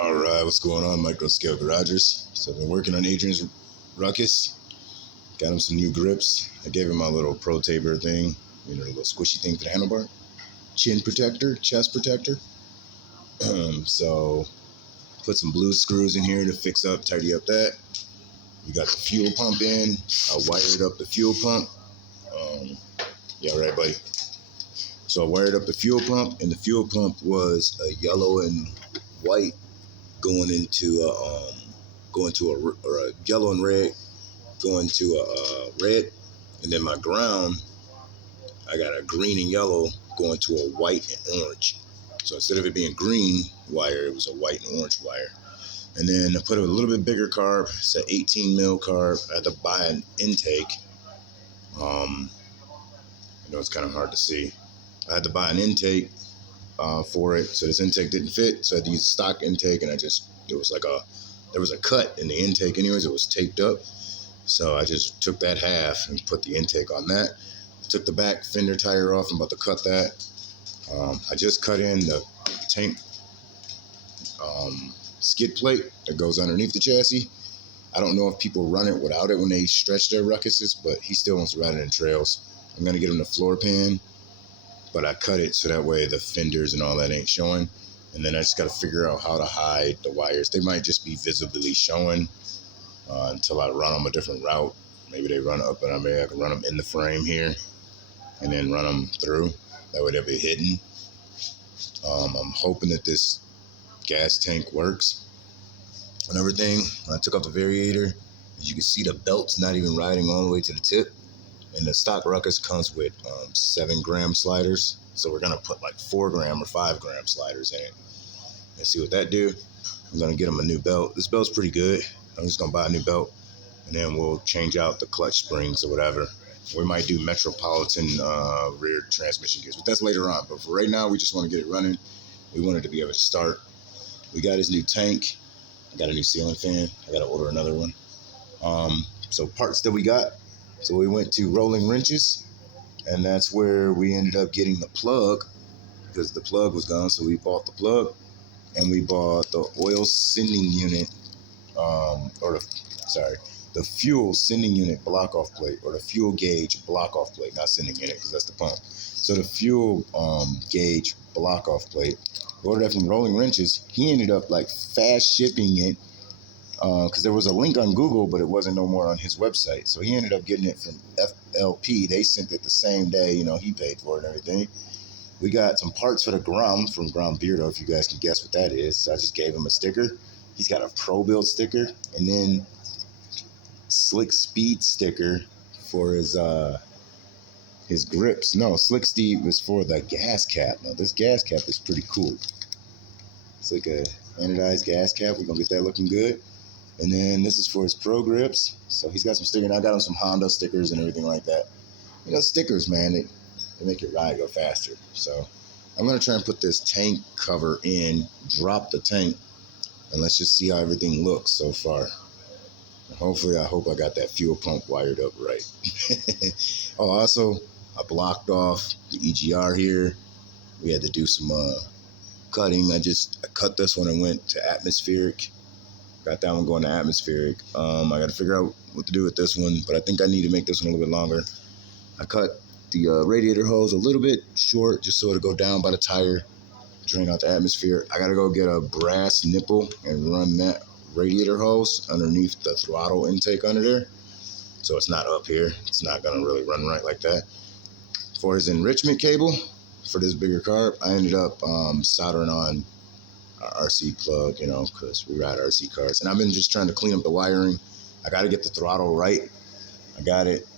All right, what's going on, micro scale garages? So I've been working on Adrian's ruckus. Got him some new grips. I gave him my little pro taper thing, the little squishy thing for the handlebar, chin protector, chest protector. So put some blue screws in here to fix up, tidy up that. We got the fuel pump in. I wired up the fuel pump. Yeah, right, buddy. So I wired up the fuel pump, and the fuel pump was a yellow and white going into a yellow and red going to a red, and then my ground I got a green and yellow going to a white and orange. So instead of it being green wire, it was a white and orange wire. And then I put a little bit bigger carb. It's an 18 mil carb. I had to buy an intake. I know it's kind of hard to see. I had to buy an intake for it, so this intake didn't fit. So I had to use stock intake, and there was a cut in the intake anyways. It was taped up. So I just took that half and put the intake on that. Took the back fender tire off. I'm about to cut that. I just cut in the tank skid plate that goes underneath the chassis. I don't know if people run it without it when they stretch their ruckuses, but he still wants to ride it in trails. I'm going to get him the floor pan, but I cut it so that way the fenders and all that ain't showing. And then I just got to figure out how to hide the wires. They might just be visibly showing until I run them a different route. Maybe they run up, but I can run them in the frame here and then run them through. That way they'll be hidden. I'm hoping that this gas tank works and everything. When I took off the variator, as you can see, the belt's not even riding all the way to the tip. And the stock ruckus comes with 7-gram sliders. So we're going to put like 4-gram or 5-gram sliders in it and see what that do. I'm going to get him a new belt. This belt's pretty good. I'm just going to buy a new belt, and then we'll change out the clutch springs or whatever. We might do Metropolitan rear transmission gears, but that's later on. But for right now, we just want to get it running. We want it to be able to start. We got his new tank. I got a new ceiling fan. I got to order another one. So parts that we got. So we went to Rolling Wrenches, and that's where we ended up getting the plug because the plug was gone. So we bought the plug, and we bought the oil sending unit, the fuel sending unit block-off plate, or the fuel gauge block-off plate, not sending unit because that's the pump. So the fuel gauge block-off plate, ordered that from Rolling Wrenches. He ended up like fast shipping it because there was a link on Google, but it wasn't no more on his website. So he ended up getting it from FLP. They sent it the same day, he paid for it and everything. We got some parts for the ground from Ground Beardo, if you guys can guess what that is. So I just gave him a sticker. He's got a Pro Build sticker, and then Slick Speed sticker for his grips. No, Slick Speed was for the gas cap. Now this gas cap is pretty cool. It's like a anodized gas cap. We're gonna get that looking good. And then this is for his Pro grips. So he's got some stickers. I got him some Honda stickers and everything like that. Stickers, man, they make your ride go faster. So I'm gonna try and put this tank cover in, drop the tank, and let's just see how everything looks so far. Hopefully, I hope I got that fuel pump wired up right. Oh, also, I blocked off the EGR here. We had to do some cutting. I cut this one and went to atmospheric. Got that one going to atmospheric. I got to figure out what to do with this one, but I think I need to make this one a little bit longer. I cut the radiator hose a little bit short just so it'll go down by the tire, drain out the atmosphere. I got to go get a brass nipple and run that radiator hose underneath the throttle intake under there, so it's not up here. It's not gonna really run right like that. For his enrichment cable for this bigger carb, I ended up soldering on our RC plug, because we ride RC cars, and I've been just trying to clean up the wiring. I got to get the throttle right. I got it.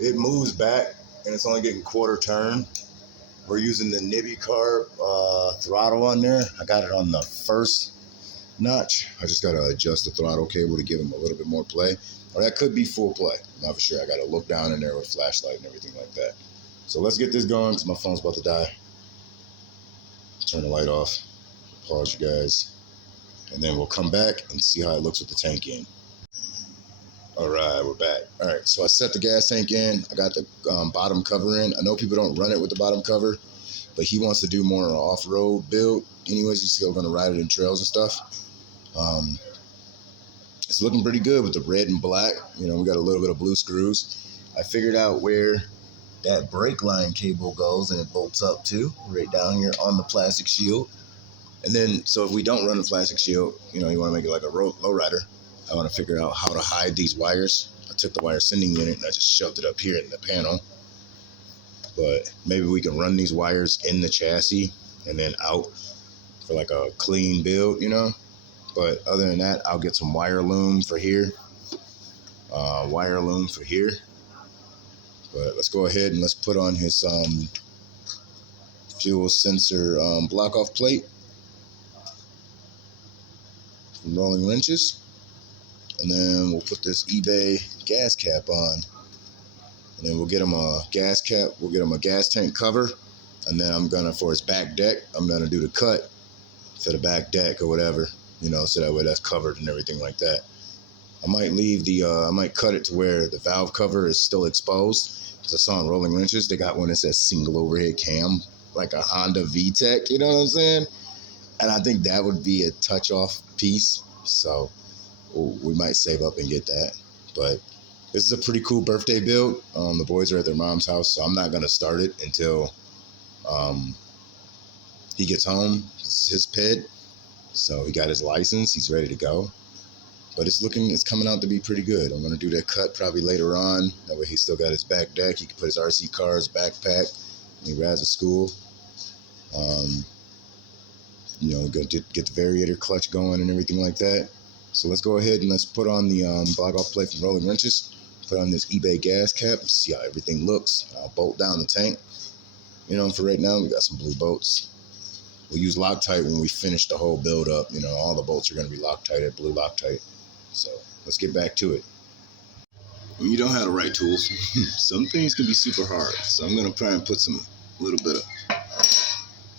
It moves back, and it's only getting quarter turn. We're using the Nibby carb throttle on there. I got it on the first notch. I just got to adjust the throttle cable to give him a little bit more play. Or that could be full play. I'm not for sure. I got to look down in there with flashlight and everything like that. So let's get this going because my phone's about to die. Turn the light off. Pause, you guys. And then we'll come back and see how it looks with the tank in. All right, we're back. All right, so I set the gas tank in. I got the bottom cover in. I know people don't run it with the bottom cover, but he wants to do more off-road build. Anyways, he's still going to ride it in trails and stuff. It's looking pretty good with the red and black. You know, we got a little bit of blue screws. I figured out where that brake line cable goes, and it bolts up too, right down here on the plastic shield. And then, so if we don't run a plastic shield, you know, you want to make it like a low rider. I want to figure out how to hide these wires. I took the wire sending unit and I just shoved it up here in the panel. But maybe we can run these wires in the chassis and then out for like a clean build, you know. But other than that, I'll get some wire loom for here. But let's go ahead and let's put on his fuel sensor block off plate from Rolling Wrenches. And then we'll put this eBay gas cap on. And then we'll get him a gas cap. We'll get him a gas tank cover. And then I'm gonna, for his back deck, I'm gonna do the cut for the back deck or whatever, you know, so that way that's covered and everything like that. I might leave the, I might cut it to where the valve cover is still exposed. Because I saw on Rolling Wrenches, they got one that says single overhead cam, like a Honda VTEC, you know what I'm saying? And I think that would be a touch off piece. So we might save up and get that. But this is a pretty cool birthday build. The boys are at their mom's house, so I'm not going to start it until he gets home. It's his pit. So he got his license. He's ready to go. But it's coming out to be pretty good. I'm going to do that cut probably later on. That way he's still got his back deck. He can put his RC cars, backpack, when he rides to school. You know, get the variator clutch going and everything like that. So let's go ahead and let's put on the block off plate from Rolling Wrenches. Put on this eBay gas cap and see how everything looks. I'll bolt down the tank. You know, for right now, we got some blue bolts. We'll use Loctite when we finish the whole build up. You know, all the bolts are going to be Loctite, blue Loctite. So let's get back to it. When you don't have the right tools, some things can be super hard. So I'm going to try and put a little bit of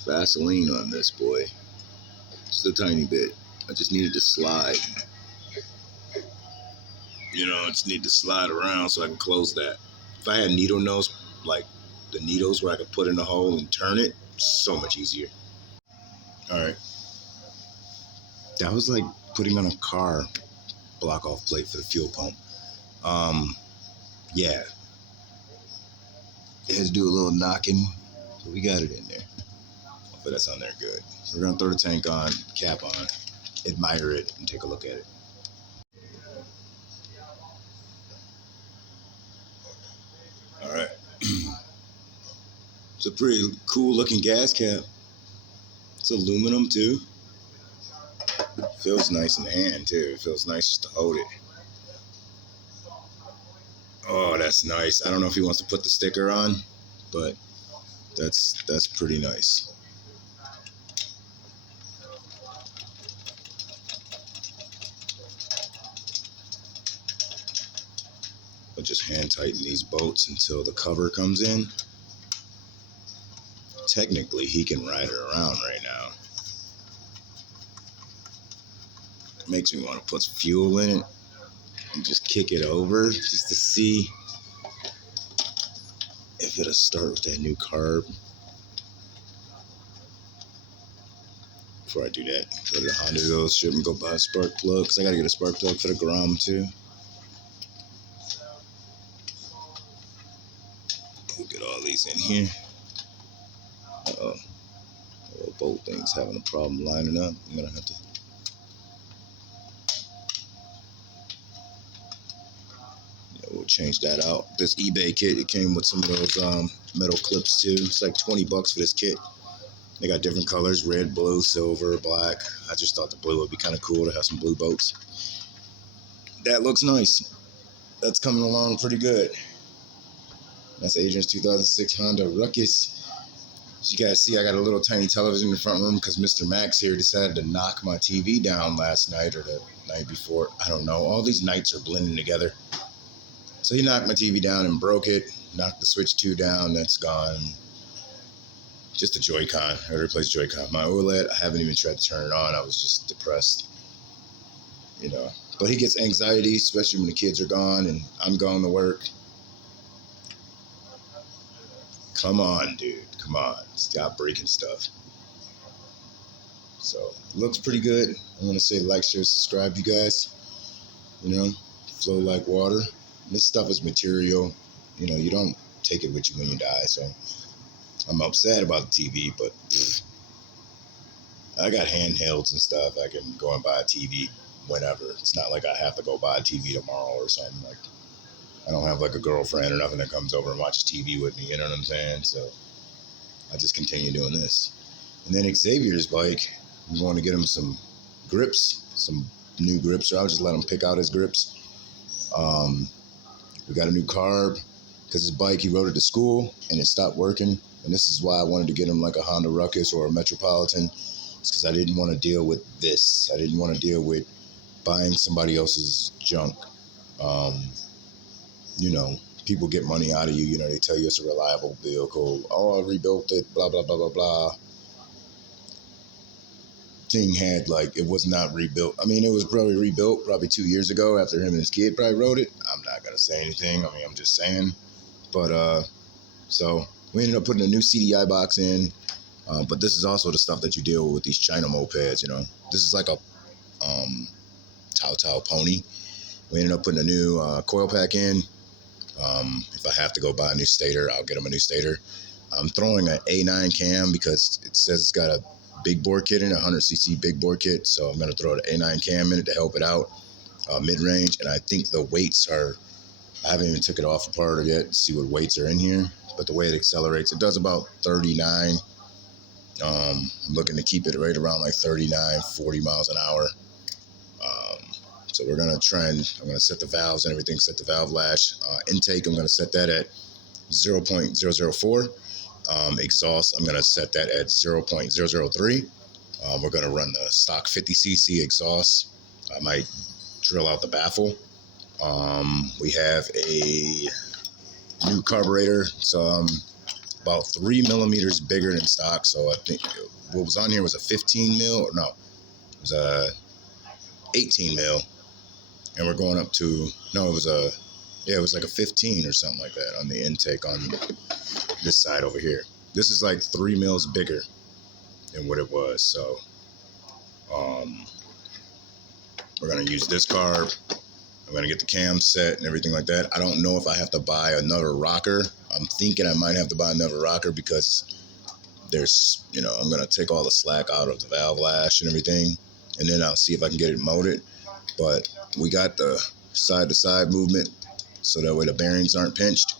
Vaseline on this boy. Just a tiny bit. I just needed to slide. You know, I just need to slide around so I can close that. If I had needle nose, like the needles where I could put in the hole and turn it, so much easier. All right. That was like putting on a car block off plate for the fuel pump. Yeah. It had to do a little knocking, but we got it in there. But that's on there good. We're going to throw the tank on, cap on, admire it, and take a look at it. All right. It's a pretty cool looking gas cap. It's aluminum too. Feels nice in the hand too. It feels nice just to hold it. Oh, that's nice. I don't know if he wants to put the sticker on, but that's pretty nice. I'll just hand tighten these bolts until the cover comes in. Technically, he can ride it around right now. It makes me want to put fuel in it and just kick it over just to see if it'll start with that new carb. Before I do that, go to the Honda dealership and go buy a spark plug, because I got to get a spark plug for the Grom too. We'll get all these in here. Uh-oh. The little bolt thing's having a problem lining up. I'm going to have to... Yeah, we'll change that out. This eBay kit, it came with some of those metal clips too. It's like $20 for this kit. They got different colors, red, blue, silver, black. I just thought the blue would be kind of cool to have some blue bolts. That looks nice. That's coming along pretty good. That's Adrian's 2006 Honda Ruckus. As you guys see, I got a little tiny television in the front room because Mr. Max here decided to knock my TV down last night or the night before. I don't know. All these nights are blending together. So he knocked my TV down and broke it. Knocked the Switch 2 down. That's gone. Just a Joy-Con. I had to replace Joy-Con. My OLED, I haven't even tried to turn it on. I was just depressed. You know, But he gets anxiety, especially when the kids are gone and I'm going to work. Come on, dude. Come on. Stop breaking stuff. So, looks pretty good. I'm going to say like, share, subscribe, you guys. You know, flow like water. This stuff is material. You know, you don't take it with you when you die. So, I'm upset about the TV, but I got handhelds and stuff. I can go and buy a TV whenever. It's not like I have to go buy a TV tomorrow or something. Like, I don't have like a girlfriend or nothing that comes over and watches TV with me. You know what I'm saying? So I just continue doing this. And then Xavier's bike, I'm going to get him some grips, some new grips. Or I'll just let him pick out his grips. We got a new carb because his bike, he rode it to school and it stopped working. And this is why I wanted to get him like a Honda Ruckus or a Metropolitan. It's because I didn't want to deal with this. I didn't want to deal with buying somebody else's junk. You know, people get money out of you. You know, they tell you it's a reliable vehicle. Oh, I rebuilt it, blah, blah, blah, blah, blah. Thing had, like, it was not rebuilt. I mean, it was probably rebuilt probably 2 years ago after him and his kid probably rode it. I'm not going to say anything. I mean, I'm just saying. But, so we ended up putting a new CDI box in. But this is also the stuff that you deal with these China mopeds, you know. This is like a Tao pony. We ended up putting a new coil pack in. If I have to go buy a new stator, I'll get them a new stator. I'm throwing an A9 cam because it says it's got a big bore kit in it, 100cc big bore kit. So I'm going to throw the A9 cam in it to help it out, mid-range. And I think the weights are, I haven't even took it off apart yet to see what weights are in here. But the way it accelerates, it does about 39. I'm looking to keep it right around like 39, 40 miles an hour. So we're going to try and, I'm going to set the valves and everything, set the valve lash. Intake, I'm going to set that at 0.004. Exhaust, I'm going to set that at 0.003. We're going to run the stock 50cc exhaust. I might drill out the baffle. We have a new carburetor. So about 3 millimeters bigger than stock. So I think what was on here was a 15 mil, or no, it was a 18 mil. And we're going up to, no, it was like a 15 or something like that on the intake on this side over here. This is like 3 mils bigger than what it was. So we're going to use this carb. I'm going to get the cam set and everything like that. I don't know if I have to buy another rocker. I'm thinking I might have to buy another rocker because there's, you know, I'm going to take all the slack out of the valve lash and everything. And then I'll see if I can get it molded. But we got the side-to-side movement so that way the bearings aren't pinched.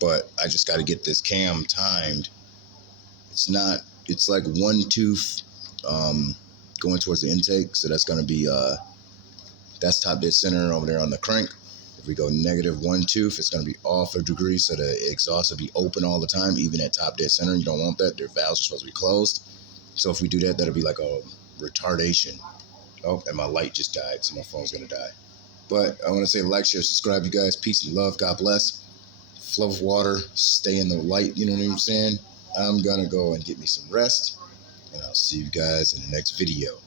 But I just got to get this cam timed. It's like one tooth going towards the intake. So that's going to be, that's top dead center over there on the crank. If we go -1 tooth, it's going to be off a degree. So the exhaust will be open all the time, even at top dead center. You don't want that. Their valves are supposed to be closed. So if we do that, that'll be like a retardation. Oh, and my light just died, so my phone's going to die. But I want to say like, share, subscribe, you guys. Peace and love. God bless. Flow of water. Stay in the light. You know what I'm saying? I'm going to go and get me some rest. And I'll see you guys in the next video.